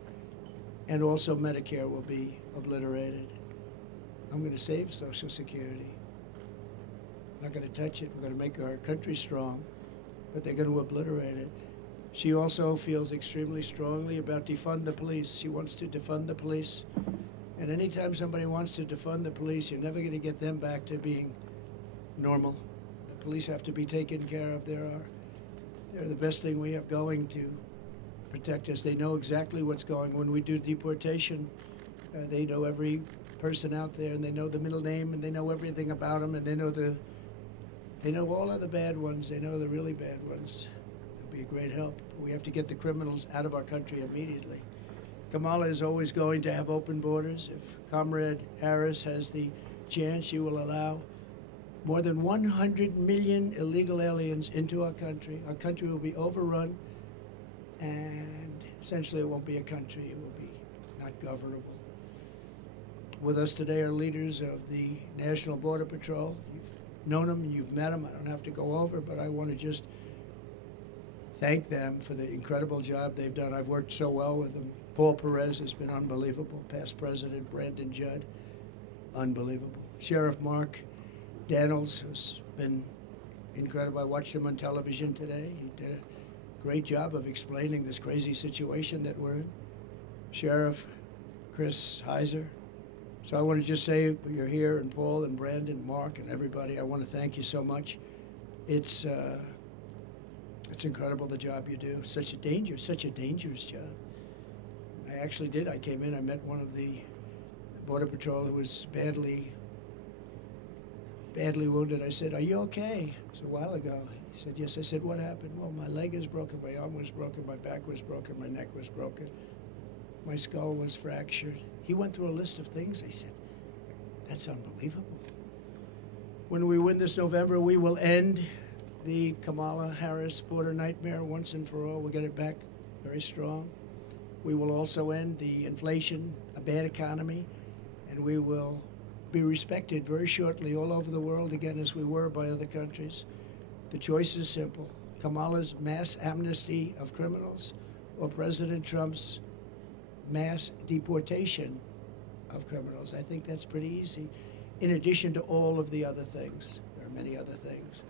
and also Medicare will be obliterated. I'm going to save Social Security. I'm not going to touch it. We're going to make our country strong, but they're going to obliterate it. She also feels extremely strongly about defund the police. She wants to defund the police. And anytime somebody wants to defund the police, you're never going to get them back to being normal. The police have to be taken care of. They're the best thing we have going to protect us. They know exactly what's going on. When we do deportation, they know every person out there, and they know the middle name, and they know everything about them, and they know all of the bad ones. They know the really bad ones. It'll be a great help. We have to get the criminals out of our country immediately. Kamala is always going to have open borders. If Comrade Harris has the chance, she will allow more than 100 million illegal aliens into our country. Our country will be overrun, and essentially it won't be a country. It will be not governable. With us today are leaders of the National Border Patrol. You've known them, you've met them. I don't have to go over, but I want to just thank them for the incredible job they've done. I've worked so well with them. Paul Perez has been unbelievable. Past President Brandon Judd, unbelievable. Sheriff Mark Daniels has been incredible. I watched him on television today. He did a great job of explaining this crazy situation that we're in. Sheriff Chris Heiser. So I want to just say, you're here, and Paul and Brandon, Mark, and everybody, I want to thank you so much. It's incredible the job you do. Such a dangerous job. I came in, I met one of the Border Patrol who was badly wounded. I said, "Are you okay?" It was a while ago. He said, "Yes." I said, "What happened?" "Well, my leg is broken, my arm was broken, my back was broken, my neck was broken, my skull was fractured." He went through a list of things. I said, "That's unbelievable." When we win this November, we will end the Kamala Harris border nightmare once and for all. We'll get it back very strong. We will also end the inflation, a bad economy, and we will be respected very shortly all over the world again as we were by other countries. The choice is simple: Kamala's mass amnesty of criminals or President Trump's mass deportation of criminals. I think that's pretty easy. In addition to all of the other things, there are many other things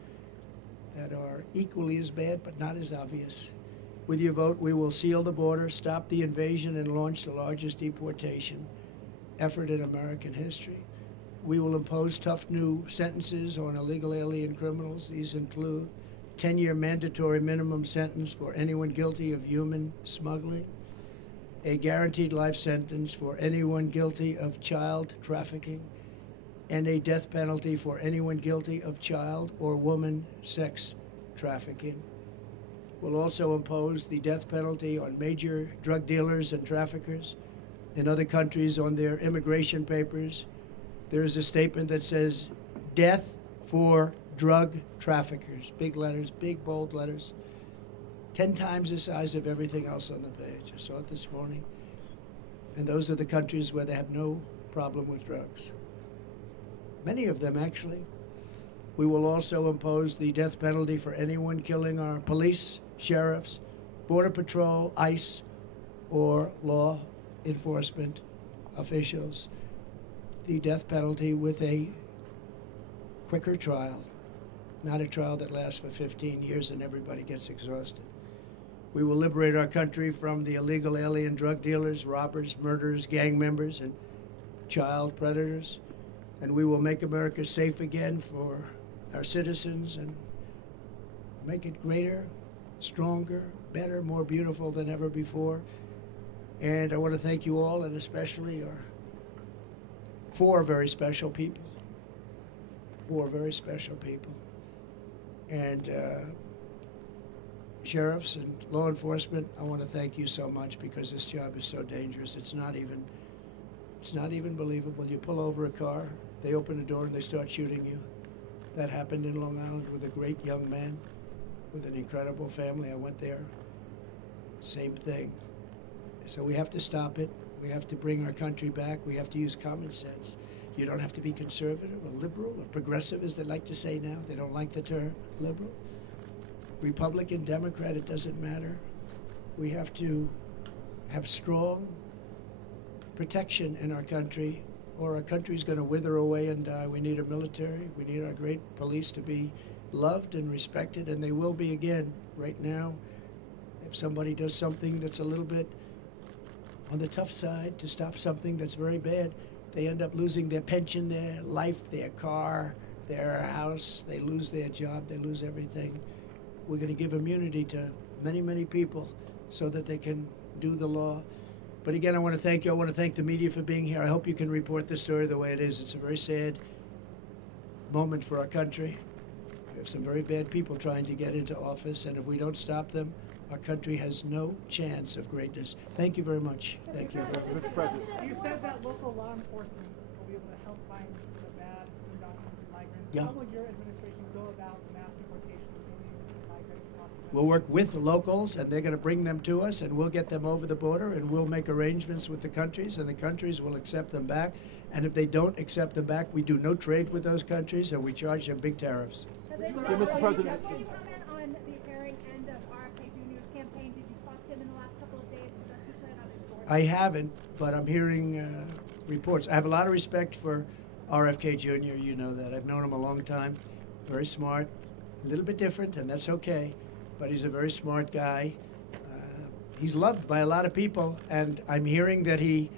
that are equally as bad but not as obvious. With your vote, we will seal the border, stop the invasion, and launch the largest deportation effort in American history. We will impose tough new sentences on illegal alien criminals. These include 10-year mandatory minimum sentence for anyone guilty of human smuggling, a guaranteed life sentence for anyone guilty of child trafficking, and a death penalty for anyone guilty of child or woman sex trafficking. We'll also impose the death penalty on major drug dealers and traffickers. In other countries, on their immigration papers, there is a statement that says, "Death for drug traffickers." Big letters, big bold letters. 10 times the size of everything else on the page. I saw it this morning. And those are the countries where they have no problem with drugs. Many of them, actually. We will also impose the death penalty for anyone killing our police, sheriffs, Border Patrol, ICE, or law enforcement officials. The death penalty with a quicker trial, not a trial that lasts for 15 years and everybody gets exhausted. We will liberate our country from the illegal alien drug dealers, robbers, murderers, gang members, and child predators. And we will make America safe again for our citizens and make it greater, stronger, better, more beautiful than ever before. And I want to thank you all, and especially our 4 very special people. 4 very special people. And sheriffs and law enforcement, I want to thank you so much, because this job is so dangerous. It's not even believable. You pull over a car, they open the door and they start shooting you. That happened in Long Island with a great young man with an incredible family. I went there. Same thing. So we have to stop it. We have to bring our country back. We have to use common sense. You don't have to be conservative or liberal or progressive, as they like to say now. They don't like the term liberal. Republican, Democrat, it doesn't matter. We have to have strong protection in our country, or our country's going to wither away and die. We need a military. We need our great police to be loved and respected, and they will be again. Right now, if somebody does something that's a little bit on the tough side to stop something that's very bad, they end up losing their pension, their life, their car, their house. They lose their job. They lose everything. We're going to give immunity to many, many people so that they can do the law. But again, I want to thank you. I want to thank the media for being here. I hope you can report the story the way it is. It's a very sad moment for our country. We have some very bad people trying to get into office, and if we don't stop them, our country has no chance of greatness. Thank you very much. Thank you. Mr. President. You said that local law enforcement will be able to help find the bad undocumented migrants. Yeah. How will your administration go about the mass deportation of millions of migrants across the country? We'll work with the locals, and they're going to bring them to us, and we'll get them over the border, and we'll make arrangements with the countries, and the countries will accept them back. And if they don't accept them back, we do no trade with those countries, and we charge them big tariffs. Mr. President. Can you comment on the appearing end of RFK Jr.'s campaign? Did you talk to him in the last couple of days? Does he plan on endorsing? I haven't, but I'm hearing reports. I have a lot of respect for RFK Jr., you know that. I've known him a long time. Very smart, a little bit different, and that's okay. But he's a very smart guy. He's loved by a lot of people, and I'm hearing that he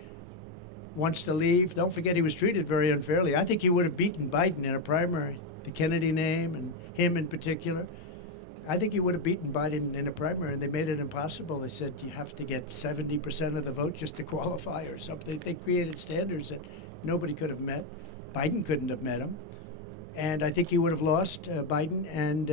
wants to leave. Don't forget, he was treated very unfairly. I think he would have beaten Biden in a primary. The Kennedy name, and him in particular. I think he would have beaten Biden in a primary, and they made it impossible. They said you have to get 70% of the vote just to qualify or something. They created standards that nobody could have met. Biden couldn't have met them. And I think he would have lost Biden, and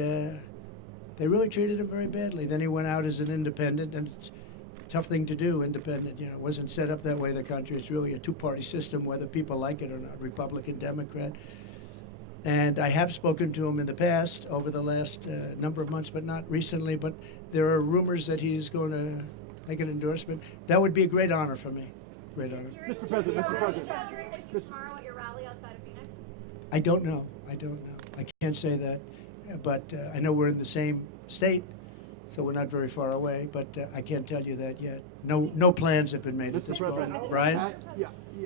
they really treated him very badly. Then he went out as an independent, and it's a tough thing to do, independent. You know, it wasn't set up that way, the country. It's really a two-party system, whether people like it or not, Republican, Democrat. And I have spoken to him in the past, over the last number of months, but not recently. But there are rumors that he's going to make an endorsement. That would be a great honor for me. Great honor. Mr. President. Hearing with you tomorrow at your rally outside of Phoenix? I don't know. I can't say that. But I know we're in the same state, so we're not very far away. But I can't tell you that yet. No plans have been made at Mr. this President. point. Brian?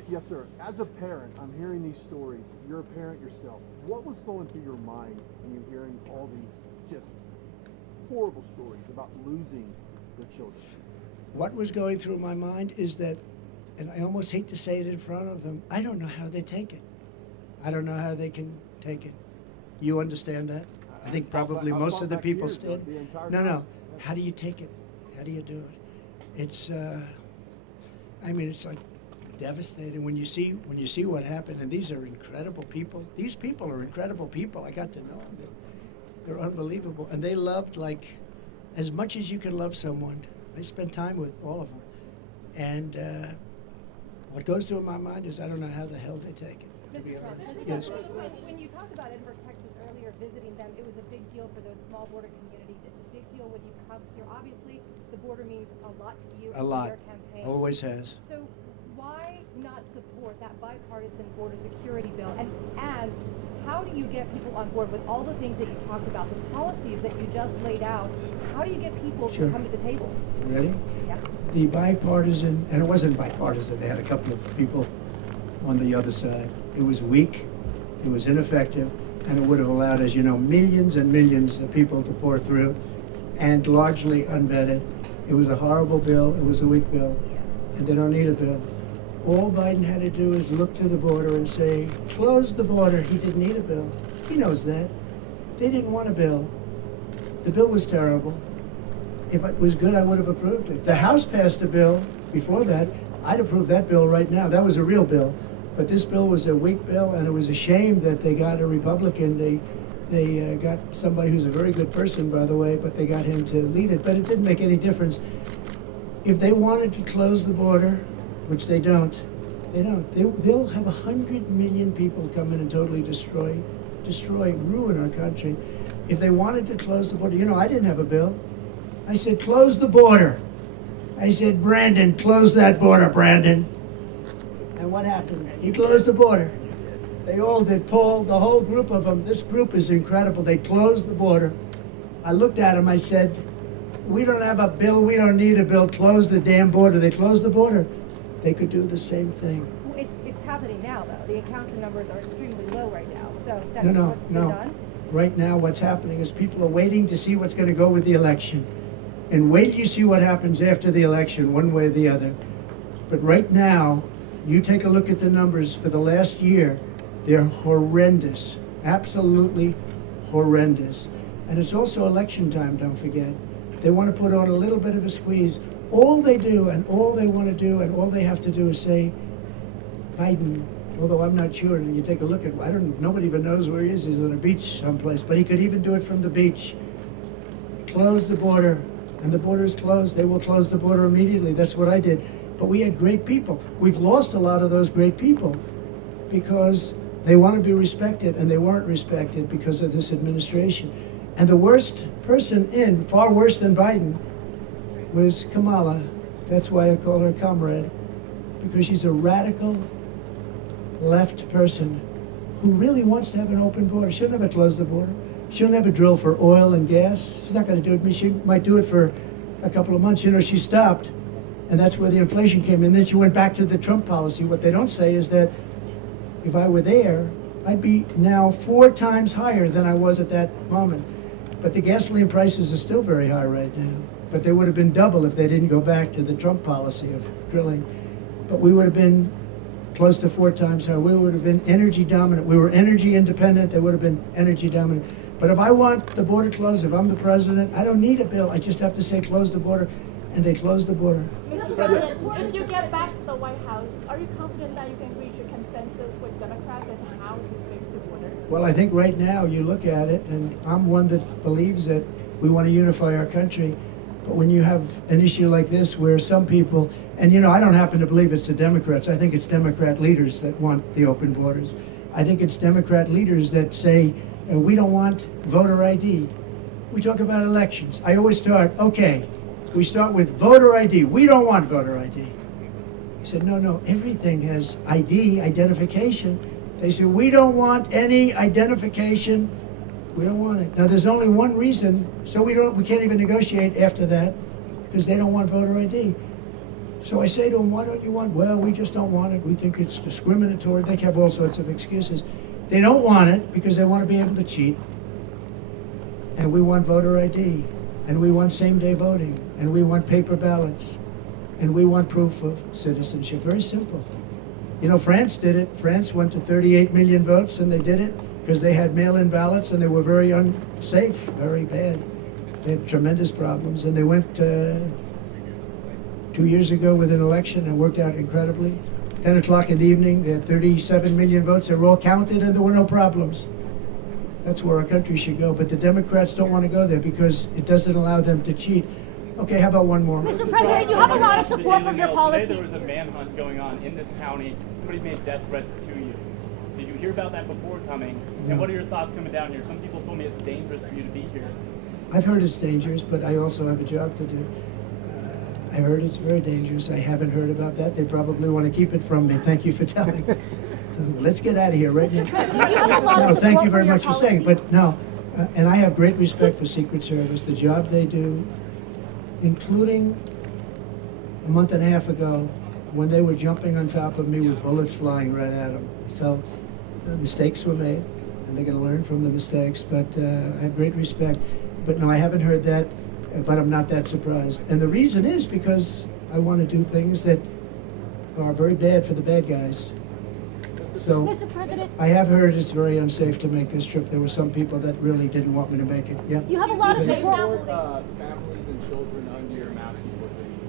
Yes, sir. As a parent, I'm hearing these stories. You're a parent yourself. What was going through your mind when you're hearing all these just horrible stories about losing their children? What was going through my mind is that, and I almost hate to say it in front of them, I don't know how they take it. I don't know how they can take it. You understand that? I think probably most of the people stand. No. How do you take it? How do you do it? It's, it's like devastating when you see what happened. And these are incredible people. These people are incredible people. I got to know them. They're unbelievable, and they loved like as much as you can love someone. I spent time with all of them, and what goes through my mind is I don't know how the hell they take it. To be honest. Yes. When you talked about Edinburgh, Texas earlier, visiting them, it was a big deal for those small border communities. It's a big deal when you come here. Obviously, the border means a lot to you. A lot. Your campaign. Always has. So why not support that bipartisan border security bill? And how do you get people on board with all the things that you talked about, the policies that you just laid out? How do you get people Sure. to come to the table? Ready? Yeah. The bipartisan, and it wasn't bipartisan, they had a couple of people on the other side. It was weak, it was ineffective, and it would have allowed, as you know, millions and millions of people to pour through, and largely unvetted. It was a horrible bill, it was a weak bill, and they don't need a bill. All Biden had to do is look to the border and say, close the border. He didn't need a bill. He knows that. They didn't want a bill. The bill was terrible. If it was good, I would have approved it. The House passed a bill before that, I'd approve that bill right now. That was a real bill. But this bill was a weak bill, and it was a shame that they got a Republican. They got somebody who's a very good person, by the way, but they got him to lead it. But it didn't make any difference. If they wanted to close the border, which they don't. They'll have 100 million people come in and totally destroy, ruin our country. If they wanted to close the border, you know, I didn't have a bill. I said, close the border. I said, Brandon, close that border, Brandon. And what happened? He closed the border. They all did. Paul, the whole group of them, this group is incredible. They closed the border. I looked at him, I said, we don't have a bill, we don't need a bill, close the damn border. They closed the border. They could do the same thing. Well, it's happening now, though. The encounter numbers are extremely low right now, so that's No. what's been done. Right now, what's happening is people are waiting to see what's going to go with the election. And wait till you see what happens after the election, one way or the other. But right now, you take a look at the numbers for the last year, they're horrendous, absolutely horrendous. And it's also election time, don't forget. They want to put on a little bit of a squeeze. All they do and all they want to do and all they have to do is say, Biden, although I'm not sure, you take a look at, nobody even knows where he is. He's on a beach someplace, but he could even do it from the beach. Close the border, and the border is closed. They will close the border immediately. That's what I did. But we had great people. We've lost a lot of those great people because they want to be respected, and they weren't respected because of this administration. And the worst person in, far worse than Biden, was Kamala. That's why I call her comrade, because she's a radical left person who really wants to have an open border. She'll never close the border. She'll never drill for oil and gas. She's not going to do it. She might do it for a couple of months. You know, she stopped, and that's where the inflation came in. Then she went back to the Trump policy. What they don't say is that if I were there, I'd be now 4 times higher than I was at that moment. But the gasoline prices are still very high right now. But they would have been double if they didn't go back to the Trump policy of drilling. But we would have been close to 4 times higher. We would have been energy dominant. We were energy independent. They would have been energy dominant. But if I want the border closed, if I'm the president, I don't need a bill. I just have to say close the border, and they close the border. Mr. President, if you get back to the White House, are you confident that you can reach a consensus with Democrats and how to fix the border? Well, I think right now you look at it, and I'm one that believes that we want to unify our country. But when you have an issue like this where some people, and you know, I don't happen to believe it's the Democrats. I think it's Democrat leaders that want the open borders. I think it's Democrat leaders that say, we don't want voter ID. We talk about elections. I always start, okay, we start with voter ID. We don't want voter ID. He said, no, everything has ID, identification. They said, we don't want any identification. We don't want it. Now, there's only one reason, so we can't even negotiate after that, because they don't want voter ID. So I say to them, why don't you want? Well, we just don't want it. We think it's discriminatory. They have all sorts of excuses. They don't want it because they want to be able to cheat. And we want voter ID. And we want same-day voting. And we want paper ballots. And we want proof of citizenship. Very simple. You know, France did it. France went to 38 million votes, and they did it because they had mail-in ballots, and they were very unsafe, very bad. They had tremendous problems. And they went 2 years ago with an election and worked out incredibly. 10 o'clock in the evening, they had 37 million votes. They were all counted, and there were no problems. That's where our country should go. But the Democrats don't want to go there because it doesn't allow them to cheat. Okay, how about one more? Mr. President, you have a lot of support for your policies. Today there was a manhunt going on in this county. Somebody made death threats to you. Did you hear about that before coming? No. And what are your thoughts coming down here? Some people told me it's dangerous for you to be here. I've heard it's dangerous, but I also have a job to do. I heard it's very dangerous. I haven't heard about that. They probably want to keep it from me. Thank you for telling me. Let's get out of here right now. No, thank you very much for saying. But no, and I have great respect for Secret Service, the job they do, including a month and a half ago when they were jumping on top of me with bullets flying right at them. So the mistakes were made, and they're going to learn from the mistakes. But I have great respect. But no, I haven't heard that. But I'm not that surprised. And the reason is because I want to do things that are very bad for the bad guys. So Mr. President, I have heard it's very unsafe to make this trip. There were some people that really didn't want me to make it. Yeah. you have a lot of Okay. support. Families and children under your mask deportation.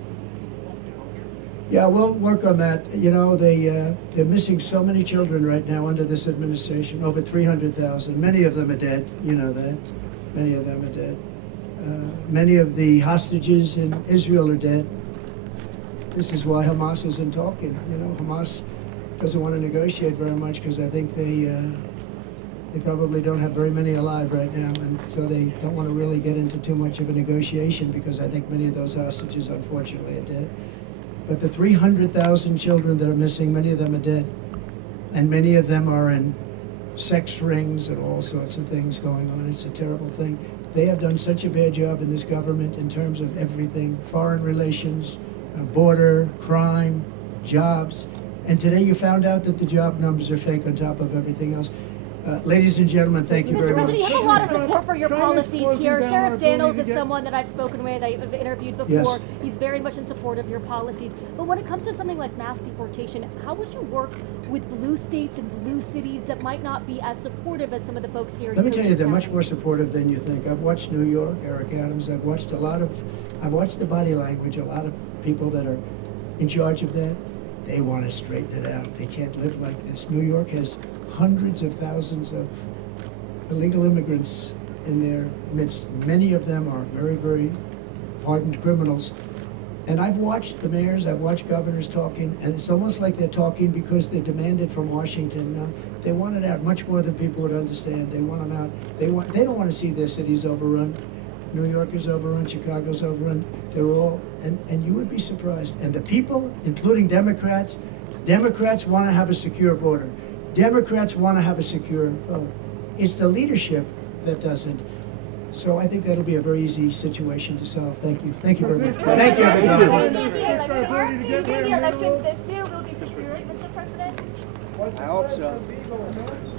Yeah, we'll work on that. You know, they're missing so many children right now under this administration, over 300,000. Many of them are dead, you know that. Many of them are dead. Many of the hostages in Israel are dead. This is why Hamas isn't talking. You know, Hamas doesn't want to negotiate very much because I think they probably don't have very many alive right now, and so they don't want to really get into too much of a negotiation because I think many of those hostages, unfortunately, are dead. But the 300,000 children that are missing, many of them are dead, and many of them are in sex rings and all sorts of things going on. It's a terrible thing. They have done such a bad job in this government in terms of everything: foreign relations, border, crime, jobs. And today you found out that the job numbers are fake on top of everything else. Ladies and gentlemen, thank you very Mr. much. President, you have a lot of support for your Trying to policies slow here. you down Sheriff our ability Daniels to is get- someone that I've spoken with, I've interviewed before. Yes. He's very much in support of your policies. But when it comes to something like mass deportation, how would you work with blue states and blue cities that might not be as supportive as some of the folks here in Let me tell you, they're much County? more supportive than you think. I've watched New York, Eric Adams. I've watched the body language. A lot of people that are in charge of that, they want to straighten it out. They can't live like this. New York has hundreds of thousands of illegal immigrants in their midst. Many of them are very, very hardened criminals. And I've watched the mayors, I've watched governors talking, and it's almost like they're talking because they're demanded from Washington. Now, they want it out much more than people would understand. They want them out. They don't want to see their cities overrun. New York is overrun, Chicago's overrun. They're all, and you would be surprised. And the people, including Democrats want to have a secure border. Democrats want to have a secure vote. It's the leadership that doesn't. So I think that'll be a very easy situation to solve. Thank you. Thank you very much. Thank you, everybody. Do you think the election this year will be secured, Mr. President? I hope so.